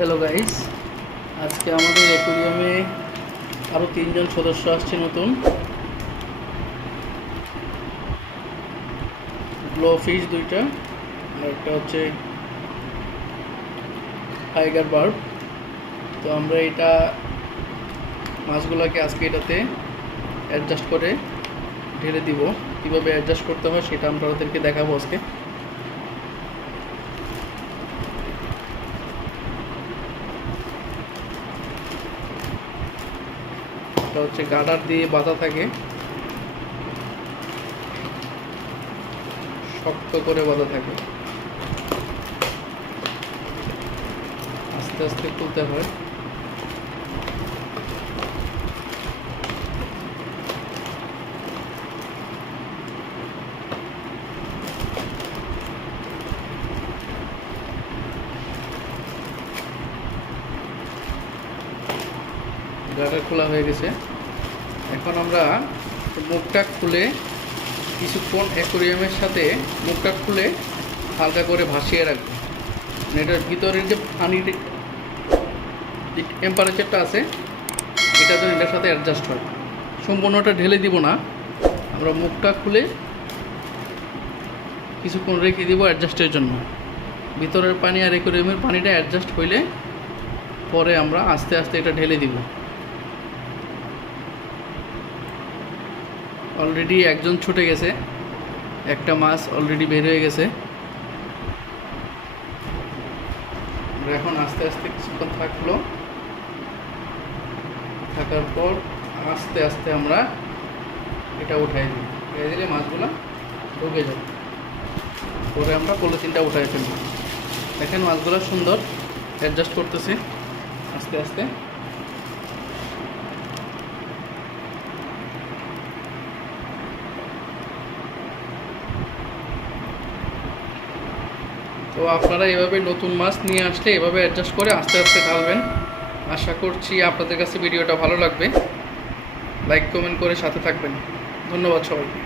Hello guys, আজকে আমাদের অ্যাকুরিয়ামে আরও 3জন সদস্য আসছে নতুন। গ্লো ফিশ 2টা আর একটা হচ্ছে টাইগার বার্ব। তো আমরা এটা মাছগুলোকে আজকে এটাতে অ্যাডজাস্ট করে ঢেলে দিব। কীভাবে অ্যাডজাস্ট করতে হয় সেটা আমরা ওদেরকে দেখাবো আজকে। এটা হচ্ছে গার্ডার দিয়ে বাঁধা থাকে, শক্ত করে বাঁধা থাকে, আস্তে আস্তে খুলতে হয়। গার্ডার খোলা হয়ে গেছে। এখন আমরা মুখটা খুলে কিছুক্ষণ অ্যাকোরিয়ামের সাথে মুখটা খুলে হালকা করে ভাসিয়ে রাখবো। এটার ভিতরের যে পানির টেম্পারেচারটা আছে এটা যেন এটার সাথে অ্যাডজাস্ট হয়। সম্পূর্ণটা ঢেলে দিব না, আমরা মুখটা খুলে কিছুক্ষণ রেখে দিব অ্যাডজাস্টের জন্য। ভিতরের পানি আর অ্যাকোরিয়ামের পানিটা অ্যাডজাস্ট হইলে পরে আমরা আস্তে আস্তে এটা ঢেলে দিব। অলরেডি একজন ছুটে গেছে, একটা মাছ অলরেডি বের হয়ে গেছে। এখন আস্তে আস্তে কিছুক্ষণ থাকার পর আস্তে আস্তে আমরা এটা উঠাই দিলে মাছগুলো ঢুকে যাবে। পরে আমরা পলিথিনটা উঠাই ফেলব। দেখেন মাছগুলো সুন্দর অ্যাডজাস্ট করতেছে আস্তে আস্তে। তো আপনারা এভাবে নতুন মাছ নিয়ে আসলে এভাবে অ্যাডজাস্ট করে আস্তে আস্তে ঢালবেন। আশা করছি আপনাদের কাছে ভিডিওটা ভালো লাগবে। লাইক কমেন্ট করে সাথে থাকবেন। ধন্যবাদ সবাইকে।